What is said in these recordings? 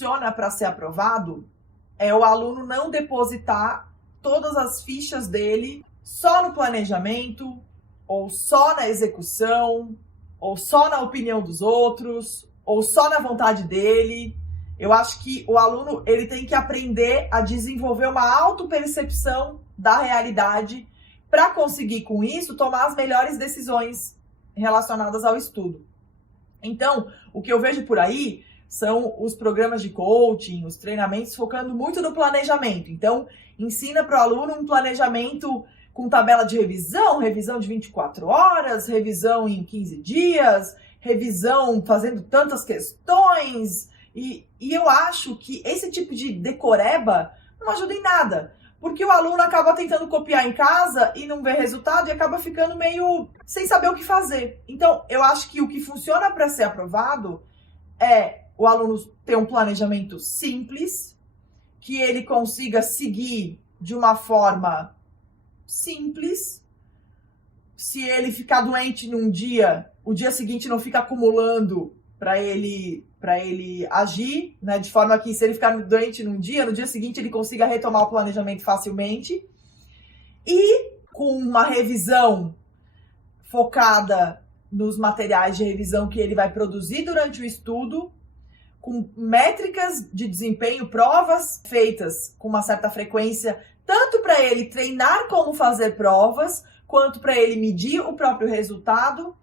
funciona para ser aprovado é o aluno não depositar todas as fichas dele só no planejamento, ou só na execução, ou só na opinião dos outros, ou só na vontade dele. Eu acho que o aluno ele tem que aprender a desenvolver uma autopercepção da realidade para conseguir, com isso, tomar as melhores decisões relacionadas ao estudo. Então, o que eu vejo por aí são os programas de coaching, os treinamentos focando muito no planejamento. Então, ensina para o aluno um planejamento com tabela de revisão de 24 horas, revisão em 15 dias, revisão fazendo tantas questões. E eu acho que esse tipo de decoreba não ajuda em nada. Porque o aluno acaba tentando copiar em casa e não vê resultado e acaba ficando meio sem saber o que fazer. Então, eu acho que o que funciona para ser aprovado é o aluno ter um planejamento simples, que ele consiga seguir de uma forma simples. Se ele ficar doente num dia, o dia seguinte não fica acumulando para ele agir, né? De forma que se ele ficar doente num dia, no dia seguinte ele consiga retomar o planejamento facilmente. E com uma revisão focada nos materiais de revisão que ele vai produzir durante o estudo, com métricas de desempenho, provas feitas com uma certa frequência, tanto para ele treinar como fazer provas, quanto para ele medir o próprio resultado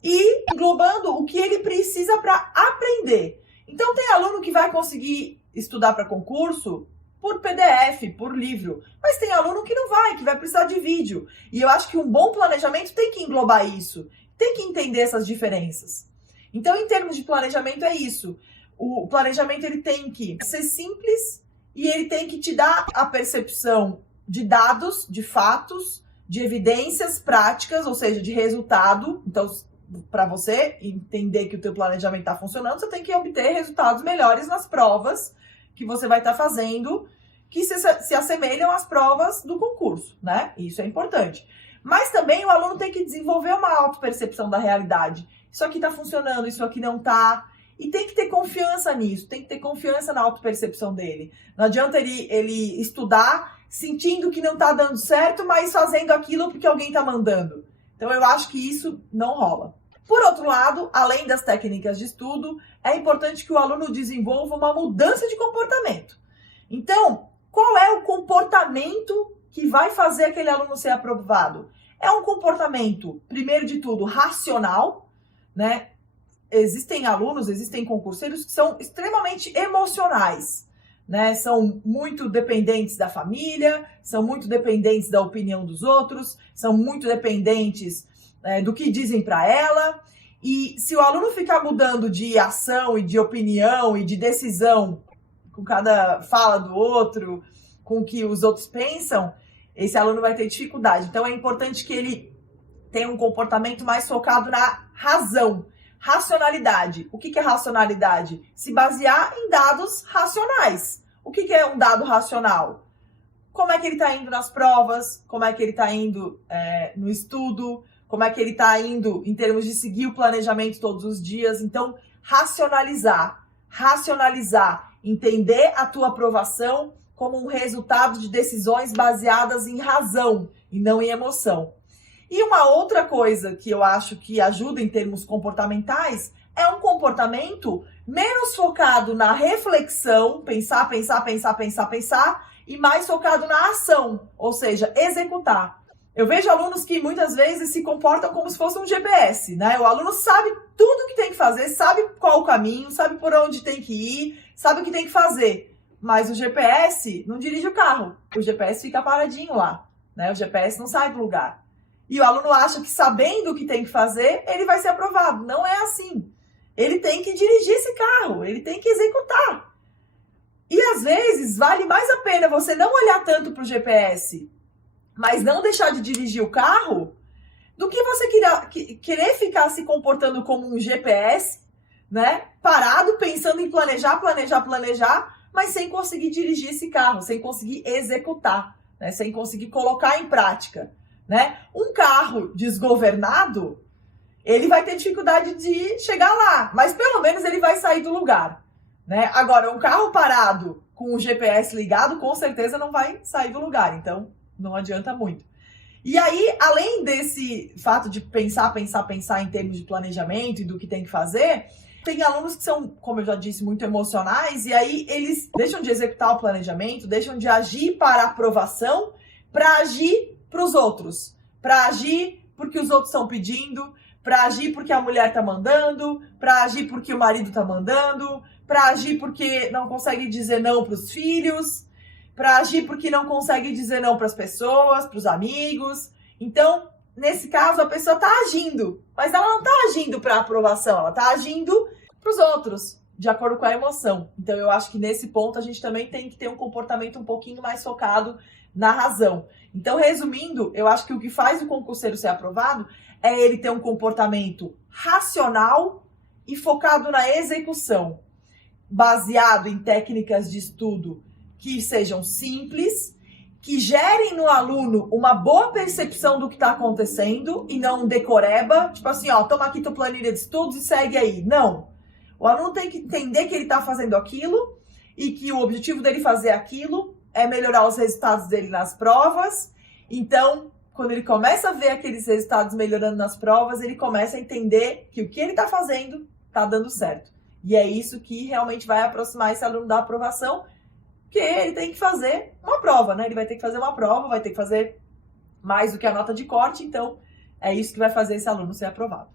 e englobando o que ele precisa para aprender. Então tem aluno que vai conseguir estudar para concurso por PDF, por livro, mas tem aluno que não vai, que vai precisar de vídeo. E eu acho que um bom planejamento tem que englobar isso, tem que entender essas diferenças. Então, em termos de planejamento, é isso. O planejamento ele tem que ser simples e ele tem que te dar a percepção de dados, de fatos, de evidências práticas, ou seja, de resultado. Então, para você entender que o teu planejamento está funcionando, você tem que obter resultados melhores nas provas que você vai estar fazendo, que se assemelham às provas do concurso, né? Isso é importante. Mas também o aluno tem que desenvolver uma autopercepção da realidade. Isso aqui está funcionando, isso aqui não está. E tem que ter confiança nisso, tem que ter confiança na autopercepção dele. Não adianta ele estudar sentindo que não está dando certo, mas fazendo aquilo porque alguém está mandando. Então, eu acho que isso não rola. Por outro lado, além das técnicas de estudo, é importante que o aluno desenvolva uma mudança de comportamento. Então, qual é o comportamento que vai fazer aquele aluno ser aprovado? É um comportamento, primeiro de tudo, racional, né? Existem alunos, existem concurseiros que são extremamente emocionais, né? São muito dependentes da família, são muito dependentes da opinião dos outros, são muito dependentes do que dizem para ela. E se o aluno ficar mudando de ação e de opinião e de decisão com cada fala do outro, com o que os outros pensam, esse aluno vai ter dificuldade. Então é importante que ele tenha um comportamento mais focado na razão. Racionalidade. O que é racionalidade? Se basear em dados racionais. O que é um dado racional? Como é que ele está indo nas provas? Como é que ele está indo no estudo? Como é que ele está indo em termos de seguir o planejamento todos os dias? Então, racionalizar. Entender a tua aprovação como um resultado de decisões baseadas em razão e não em emoção. E uma outra coisa que eu acho que ajuda em termos comportamentais é um comportamento menos focado na reflexão, pensar, e mais focado na ação, ou seja, executar. Eu vejo alunos que muitas vezes se comportam como se fosse um GPS, né? O aluno sabe tudo o que tem que fazer, sabe qual o caminho, sabe por onde tem que ir, sabe o que tem que fazer. Mas o GPS não dirige o carro, o GPS fica paradinho lá, né? O GPS não sai do lugar. E o aluno acha que sabendo o que tem que fazer, ele vai ser aprovado. Não é assim. Ele tem que dirigir esse carro, ele tem que executar. E às vezes vale mais a pena você não olhar tanto para o GPS, mas não deixar de dirigir o carro, do que você querer ficar se comportando como um GPS, né? Parado, pensando em planejar, mas sem conseguir dirigir esse carro, sem conseguir executar, né? Sem conseguir colocar em prática. Né? Um carro desgovernado, ele vai ter dificuldade de chegar lá, mas pelo menos ele vai sair do lugar. né? Agora, um carro parado com o GPS ligado, com certeza não vai sair do lugar, então não adianta muito. E aí, além desse fato de pensar em termos de planejamento e do que tem que fazer, tem alunos que são, como eu já disse, muito emocionais, e aí eles deixam de executar o planejamento, deixam de agir para a aprovação, para agir para os outros, para agir porque os outros estão pedindo, para agir porque a mulher está mandando, para agir porque o marido está mandando, para agir porque não consegue dizer não para os filhos, para agir porque não consegue dizer não para as pessoas, para os amigos. Então, nesse caso, a pessoa está agindo, mas ela não está agindo para aprovação, ela está agindo para os outros, de acordo com a emoção. Então, eu acho que nesse ponto a gente também tem que ter um comportamento um pouquinho mais focado na razão. Então, resumindo, eu acho que o que faz o concurseiro ser aprovado é ele ter um comportamento racional e focado na execução, baseado em técnicas de estudo que sejam simples, que gerem no aluno uma boa percepção do que está acontecendo e não um decoreba, tipo assim, ó, toma aqui tua planilha de estudos e segue aí. Não. O aluno tem que entender que ele está fazendo aquilo e que o objetivo dele fazer aquilo é melhorar os resultados dele nas provas. Então, quando ele começa a ver aqueles resultados melhorando nas provas, ele começa a entender que o que ele está fazendo está dando certo. E é isso que realmente vai aproximar esse aluno da aprovação, porque ele tem que fazer uma prova, né? Ele vai ter que fazer uma prova, vai ter que fazer mais do que a nota de corte, então é isso que vai fazer esse aluno ser aprovado.